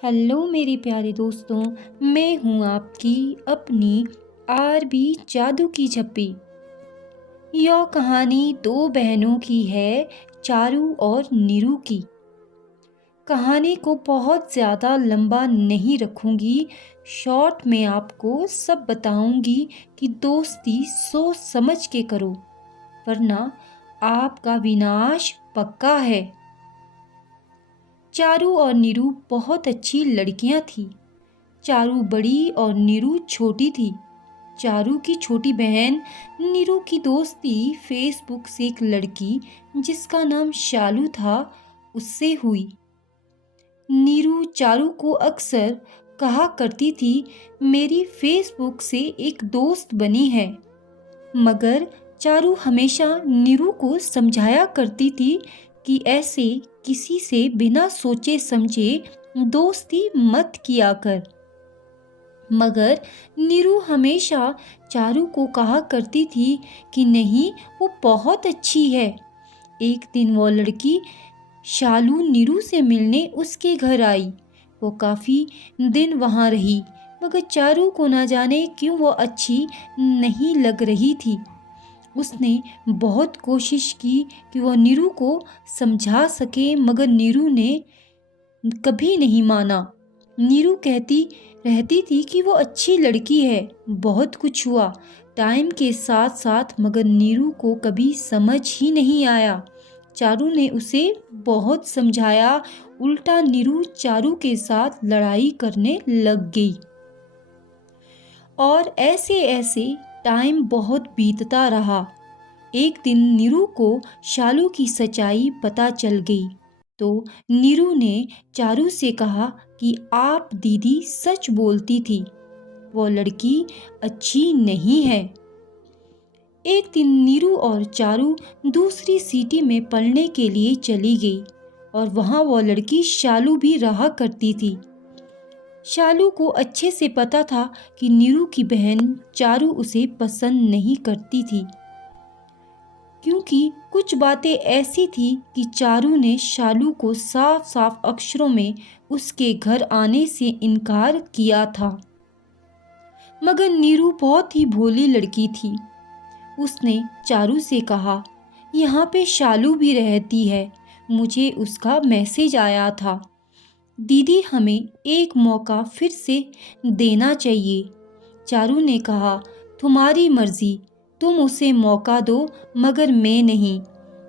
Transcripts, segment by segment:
Hello मेरे प्यारे दोस्तों। मैं हूँ आपकी अपनी आरबी जादू की झप्पी। यह कहानी दो बहनों की है, चारू और नीरू की। कहानी को बहुत ज़्यादा लंबा नहीं रखूंगी। शॉर्ट में आपको सब बताऊंगी कि दोस्ती सोच समझ के करो, वरना आपका विनाश पक्का है। चारू और नीरू बहुत अच्छी लड़कियां थीं। चारू बड़ी और नीरू छोटी थी। चारू की छोटी बहन नीरू की दोस्ती फेसबुक से एक लड़की जिसका नाम शालू था उससे हुई। नीरू चारू को अक्सर कहा करती थी, मेरी फेसबुक से एक दोस्त बनी है। मगर चारू हमेशा नीरू को समझाया करती थी कि ऐसे किसी से बिना सोचे समझे दोस्ती मत किया कर। मगर नीरू हमेशा चारू को कहा करती थी कि नहीं, वो बहुत अच्छी है। एक दिन वो लड़की शालू नीरू से मिलने उसके घर आई। वो काफ़ी दिन वहाँ रही, मगर चारू को ना जाने क्यों वो अच्छी नहीं लग रही थी। उसने बहुत कोशिश की कि वो नीरू को समझा सके, मगर नीरू ने कभी नहीं माना। नीरू कहती रहती थी कि वो अच्छी लड़की है। बहुत कुछ हुआ टाइम के साथ साथ, मगर नीरू को कभी समझ ही नहीं आया। चारू ने उसे बहुत समझाया, उल्टा नीरू चारू के साथ लड़ाई करने लग गई। और ऐसे ऐसे टाइम बहुत बीतता रहा। एक दिन नीरू को शालू की सच्चाई पता चल गई, तो नीरू ने चारू से कहा कि आप दीदी सच बोलती थी, वो लड़की अच्छी नहीं है। एक दिन नीरू और चारू दूसरी सिटी में पढ़ने के लिए चली गई और वहाँ वो लड़की शालू भी रहा करती थी। शालू को अच्छे से पता था कि नीरू की बहन चारू उसे पसंद नहीं करती थी, क्योंकि कुछ बातें ऐसी थी कि चारू ने शालू को साफ साफ अक्षरों में उसके घर आने से इनकार किया था। मगर नीरू बहुत ही भोली लड़की थी। उसने चारू से कहा, यहाँ पे शालू भी रहती है, मुझे उसका मैसेज आया था। दीदी हमें एक मौका फिर से देना चाहिए। चारू ने कहा, तुम्हारी मर्जी, तुम उसे मौका दो, मगर मैं नहीं,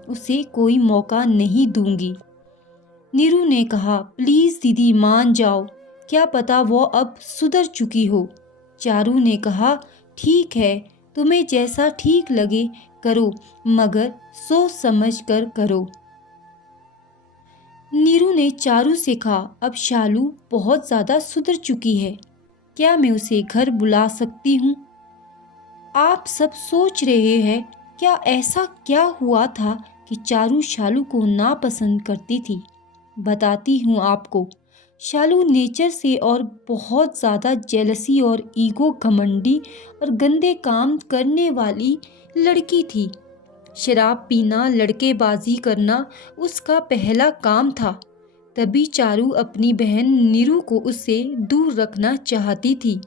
उसे कोई मौका नहीं दूंगी। नीरू ने कहा, प्लीज़ दीदी मान जाओ, क्या पता वो अब सुधर चुकी हो। चारू ने कहा, ठीक है, तुम्हें जैसा ठीक लगे करो, मगर सोच समझ कर करो। नीरू ने चारू से कहा, अब शालू बहुत ज़्यादा सुधर चुकी है, क्या मैं उसे घर बुला सकती हूँ? आप सब सोच रहे हैं, क्या ऐसा क्या हुआ था कि चारू शालू को नापसंद करती थी? बताती हूँ आपको। शालू नेचर से और बहुत ज़्यादा जेलसी और ईगो घमंडी और गंदे काम करने वाली लड़की थी। शराब पीना, लड़केबाजी करना उसका पहला काम था। तभी चारू अपनी बहन नीरू को उससे दूर रखना चाहती थी।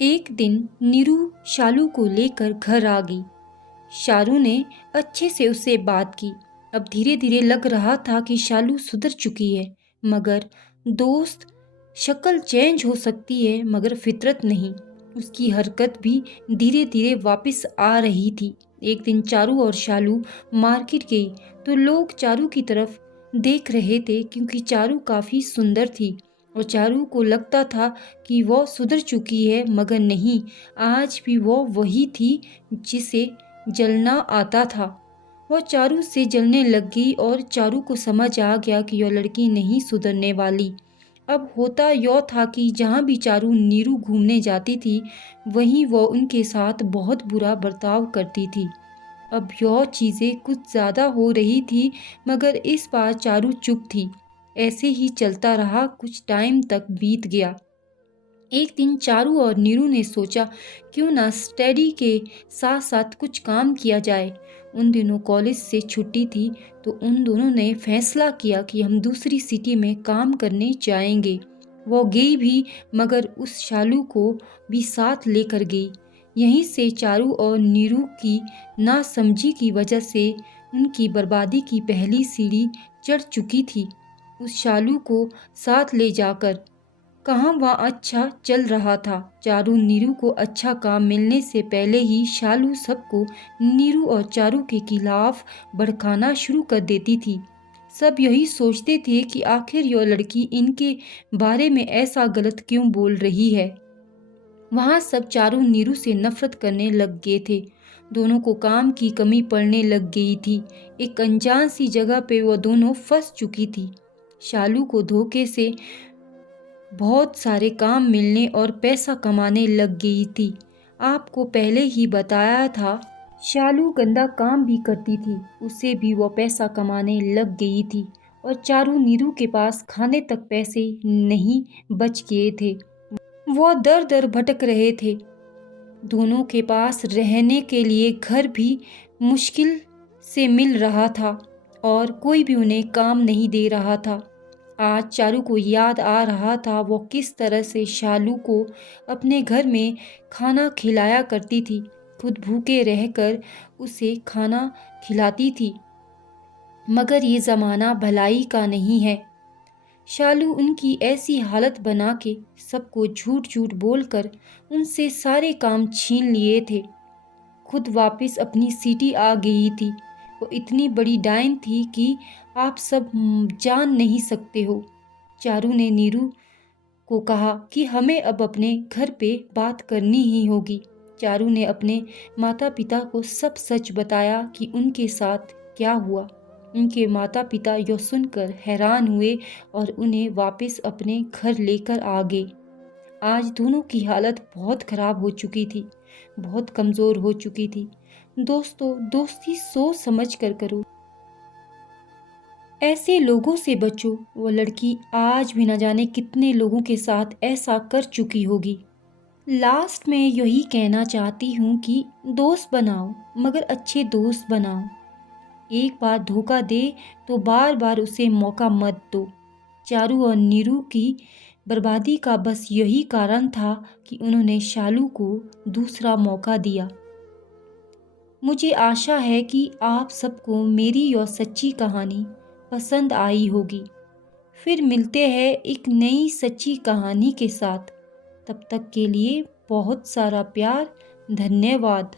एक दिन नीरू शालू को लेकर घर आ गई। शालू ने अच्छे से उससे बात की। अब धीरे धीरे लग रहा था कि शालू सुधर चुकी है, मगर दोस्त, शक्ल चेंज हो सकती है मगर फितरत नहीं। उसकी हरकत भी धीरे धीरे वापस आ रही थी। एक दिन चारू और शालू मार्केट गई तो लोग चारू की तरफ देख रहे थे, क्योंकि चारू काफ़ी सुंदर थी और चारू को लगता था कि वो सुधर चुकी है, मगर नहीं, आज भी वो वही थी जिसे जलना आता था। वह चारू से जलने लग गई और चारू को समझ आ गया कि यह लड़की नहीं सुधरने वाली। अब होता यह था कि जहाँ भी चारू नीरू घूमने जाती थी, वहीं वो उनके साथ बहुत बुरा बर्ताव करती थी। अब यह चीज़ें कुछ ज़्यादा हो रही थी, मगर इस बार चारू चुप थी। ऐसे ही चलता रहा, कुछ टाइम तक बीत गया। एक दिन चारू और नीरू ने सोचा, क्यों ना स्टडी के साथ साथ कुछ काम किया जाए। उन दिनों कॉलेज से छुट्टी थी तो उन दोनों ने फैसला किया कि हम दूसरी सिटी में काम करने जाएंगे। वो गई भी, मगर उस शालू को भी साथ लेकर गई। यहीं से चारू और नीरू की नासमझी की वजह से उनकी बर्बादी की पहली सीढ़ी चढ़ चुकी थी। उस शालू को साथ ले जाकर कहाँ वहाँ अच्छा चल रहा था। चारू नीरू को अच्छा काम मिलने से पहले ही शालू सबको नीरू और चारू के खिलाफ भड़काना शुरू कर देती थी। सब यही सोचते थे कि आखिर यह लड़की इनके बारे में ऐसा गलत क्यों बोल रही है। वहाँ सब चारू नीरू से नफरत करने लग गए थे। दोनों को काम की कमी पड़ने लग गई थी। एक अनजान सी जगह पे वो दोनों फंस चुकी थी। शालू को धोखे से बहुत सारे काम मिलने और पैसा कमाने लग गई थी। आपको पहले ही बताया था, शालू गंदा काम भी करती थी, उससे भी वो पैसा कमाने लग गई थी। और चारू नीरू के पास खाने तक पैसे नहीं बच गए थे। वो दर दर भटक रहे थे। दोनों के पास रहने के लिए घर भी मुश्किल से मिल रहा था और कोई भी उन्हें काम नहीं दे रहा था। आज चारू को याद आ रहा था वो किस तरह से शालू को अपने घर में खाना खिलाया करती थी, खुद भूखे रहकर उसे खाना खिलाती थी। मगर ये ज़माना भलाई का नहीं है। शालू उनकी ऐसी हालत बना के सबको झूठ झूठ बोलकर उनसे सारे काम छीन लिए थे। खुद वापस अपनी सिटी आ गई थी। वो इतनी बड़ी डायन थी कि आप सब जान नहीं सकते हो। चारू ने नीरू को कहा कि हमें अब अपने घर पे बात करनी ही होगी। चारू ने अपने माता पिता को सब सच बताया कि उनके साथ क्या हुआ। उनके माता पिता यह सुनकर हैरान हुए और उन्हें वापस अपने घर लेकर आ गए। आज दोनों की हालत बहुत खराब हो चुकी थी, बहुत कमज़ोर हो चुकी थी। दोस्तों, दोस्ती सोच समझ कर करो। ऐसे लोगों से बचो। वो लड़की आज भी न जाने कितने लोगों के साथ ऐसा कर चुकी होगी। लास्ट में यही कहना चाहती हूँ कि दोस्त बनाओ, मगर अच्छे दोस्त बनाओ। एक बार धोखा दे तो बार बार उसे मौका मत दो। चारू और नीरू की बर्बादी का बस यही कारण था कि उन्होंने शालू को दूसरा मौका दिया। मुझे आशा है कि आप सबको मेरी यह सच्ची कहानी पसंद आई होगी। फिर मिलते हैं एक नई सच्ची कहानी के साथ। तब तक के लिए बहुत सारा प्यार। धन्यवाद।